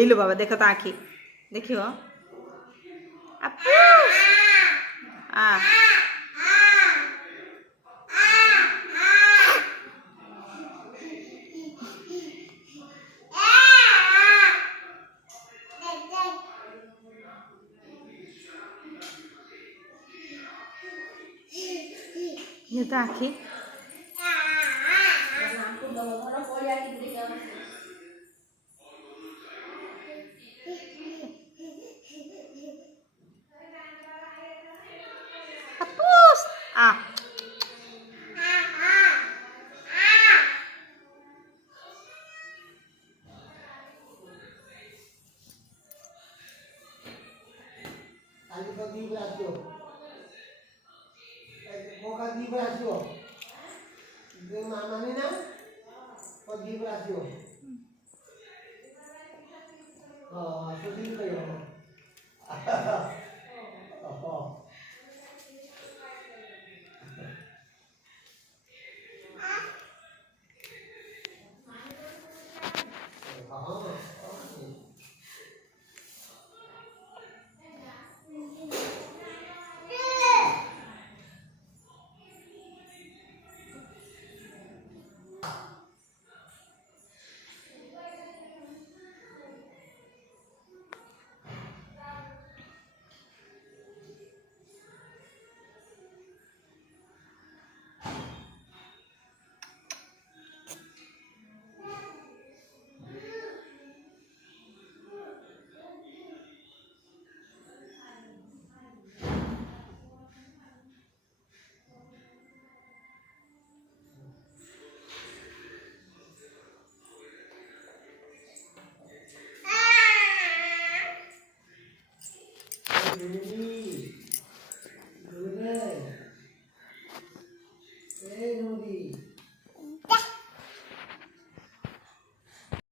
এইলো বাবা দেখো তো আঁকি দেখিও আপুস itu aki hapus Ali pergi berasio. Mau pergi berasio. Dia mana ni nak? Pergi berasio. Oh, sedih tu ya. Oh. Ini